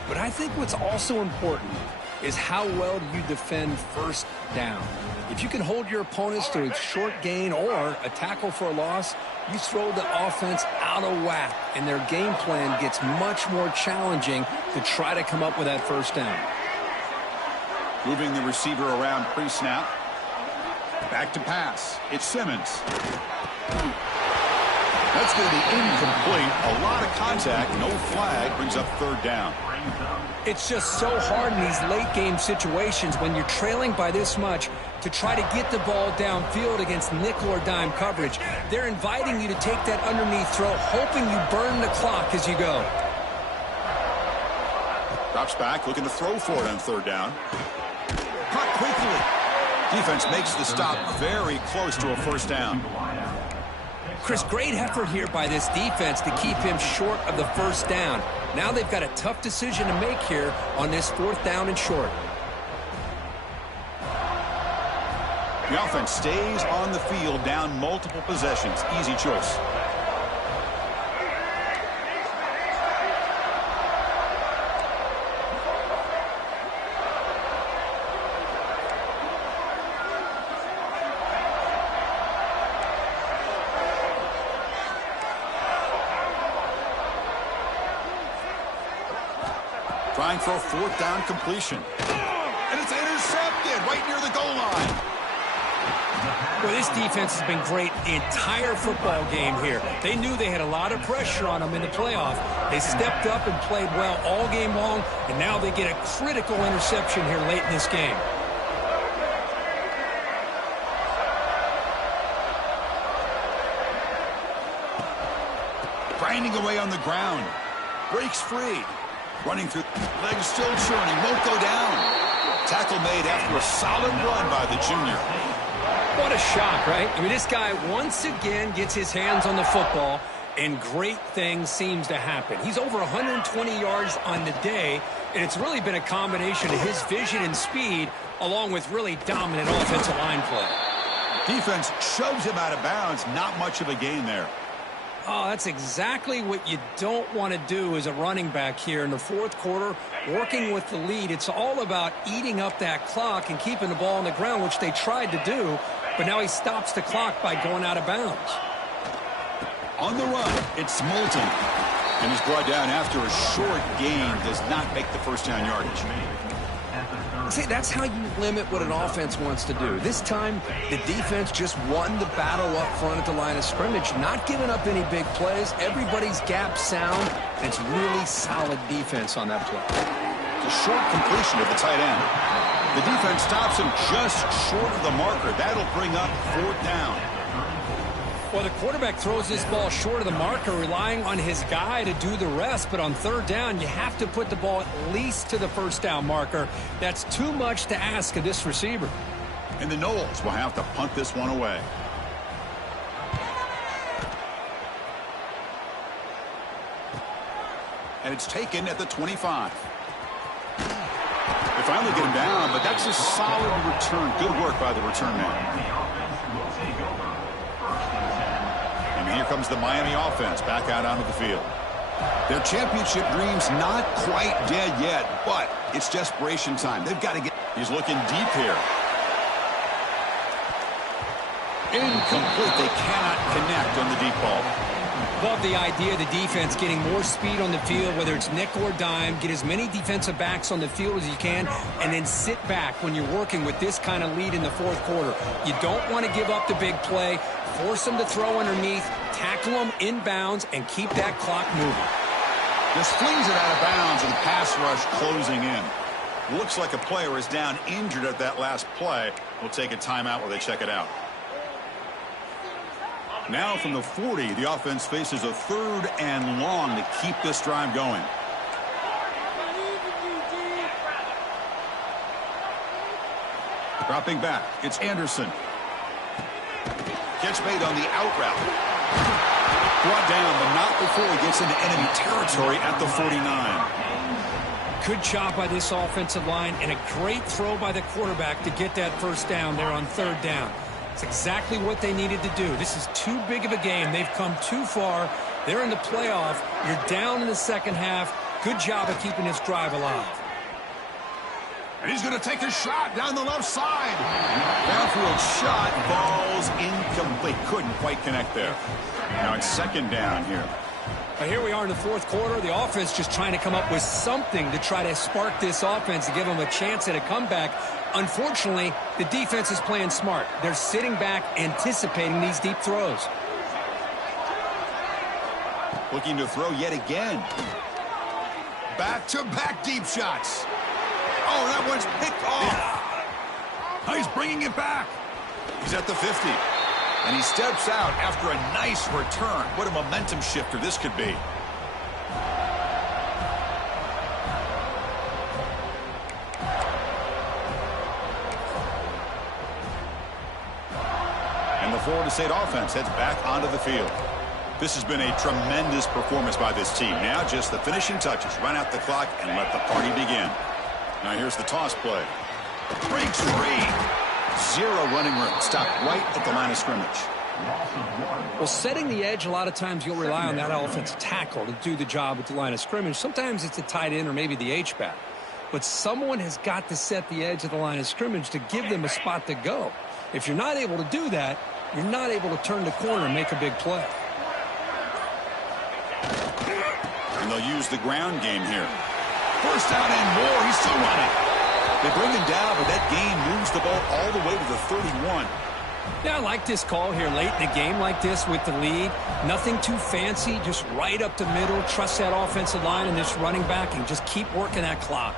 But I think what's also important is how well do you defend 1st down. If you can hold your opponents to a short gain or a tackle for a loss, you throw the offense out of whack, and their game plan gets much more challenging to try to come up with that 1st down. Moving the receiver around pre-snap. Back to pass. It's Simmons. That's going to be incomplete. A lot of contact. No flag. Brings up 3rd down. It's just so hard in these late game situations when you're trailing by this much to try to get the ball downfield against nickel or dime coverage. They're inviting you to take that underneath throw, hoping you burn the clock as you go. Drops back, looking to throw for it on 3rd down. Caught quickly. Defense makes the stop very close to a 1st down. Chris, great effort here by this defense to keep him short of the 1st down. Now they've got a tough decision to make here on this 4th down and short. The offense stays on the field down multiple possessions. Easy choice. Trying for a 4th down completion. And it's intercepted right near the goal line. Well, this defense has been great the entire football game here. They knew they had a lot of pressure on them in the playoff. They stepped up and played well all game long, and now they get a critical interception here late in this game. Grinding away on the ground. Breaks free. Running through, legs still churning, won't go down. Tackle made after a solid run by the junior. What a shock, right? I mean, this guy once again gets his hands on the football, and great things seems to happen. He's over 120 yards on the day, and it's really been a combination of his vision and speed, along with really dominant offensive line play. Defense shoves him out of bounds. Not much of a gain there. Oh, that's exactly what you don't want to do as a running back here in the fourth quarter, working with the lead. It's all about eating up that clock and keeping the ball on the ground, which they tried to do, but now he stops the clock by going out of bounds. On the run, it's Moulton. And he's brought down after a short gain, does not make the first down yardage. See, that's how you limit what an offense wants to do. This time, the defense just won the battle up front at the line of scrimmage, not giving up any big plays. Everybody's gap sound, and it's really solid defense on that play. It's a short completion of the tight end. The defense stops him just short of the marker. That'll bring up fourth down. Well, the quarterback throws this ball short of the marker, relying on his guy to do the rest. But on third down, you have to put the ball at least to the first down marker. That's too much to ask of this receiver. And the Noles will have to punt this one away. And it's taken at the 25. They finally get him down, but that's a solid return. Good work by the return man. Here comes the Miami offense back out onto the field. Their championship dreams not quite dead yet, but it's desperation time. They've got to get... He's looking deep here. Incomplete. They cannot connect on the deep ball. Love the idea of the defense getting more speed on the field, whether it's nickel or dime. Get as many defensive backs on the field as you can, and then sit back when you're working with this kind of lead in the fourth quarter. You don't want to give up the big play. Force them to throw underneath, tackle them inbounds, and keep that clock moving. Just flings it out of bounds, and the pass rush closing in. Looks like a player is down injured at that last play. We'll take a timeout while they check it out. Now from the 40, the offense faces a third and long to keep this drive going. Dropping back, it's Anderson. Catch made on the out route. Brought down, but not before he gets into enemy territory at the 49. Good job by this offensive line, and a great throw by the quarterback to get that first down there on third down. It's exactly what they needed to do. This is too big of a game. They've come too far. They're in the playoff. You're down in the second half. Good job of keeping this drive alive. And he's going to take a shot down the left side. Downfield shot falls incomplete. Couldn't quite connect there. Now it's second down here. But here we are in the fourth quarter. The offense just trying to come up with something to try to spark this offense to give them a chance at a comeback. Unfortunately, the defense is playing smart. They're sitting back, anticipating these deep throws. Looking to throw yet again. Back-to-back deep shots. Oh, that one's picked off. Oh, he's bringing it back. He's at the 50. And he steps out after a nice return. What a momentum shifter this could be. And the Florida State offense heads back onto the field. This has been a tremendous performance by this team. Now just the finishing touches. Run out the clock and let the party begin. Now here's the toss play. Breaks free. Zero running room. Stopped right at the line of scrimmage. Well, setting the edge, a lot of times you'll rely on that offensive tackle to do the job at the line of scrimmage. Sometimes it's a tight end or maybe the H-back. But someone has got to set the edge of the line of scrimmage to give them a spot to go. If you're not able to do that, you're not able to turn the corner and make a big play. And they'll use the ground game here. First down and more. He's still running. They bring him down, but that gain moves the ball all the way to the 31. Yeah, I like this call here late in a game like this with the lead. Nothing too fancy, just right up the middle. Trust that offensive line and this running back and just keep working that clock.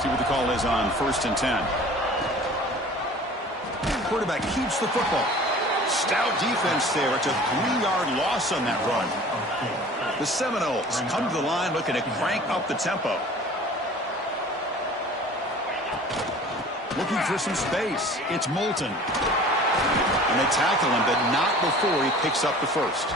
See what the call is on 1st and 10. Quarterback keeps the football. Stout defense there. It's a 3-yard loss on that run. The Seminoles come to the line looking to crank up the tempo. Looking for some space. It's Moulton. And they tackle him, but not before he picks up the first.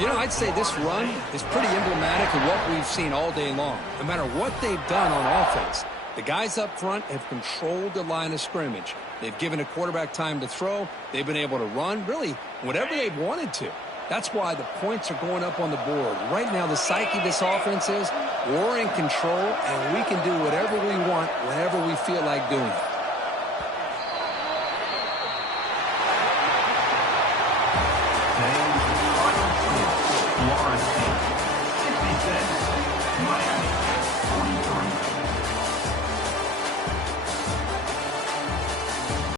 You know, I'd say this run is pretty emblematic of what we've seen all day long. No matter what they've done on offense, the guys up front have controlled the line of scrimmage. They've given a quarterback time to throw. They've been able to run, really, whatever they've wanted to. That's why the points are going up on the board. Right now, the psyche of this offense is we're in control, and we can do whatever we want whenever we feel like doing it.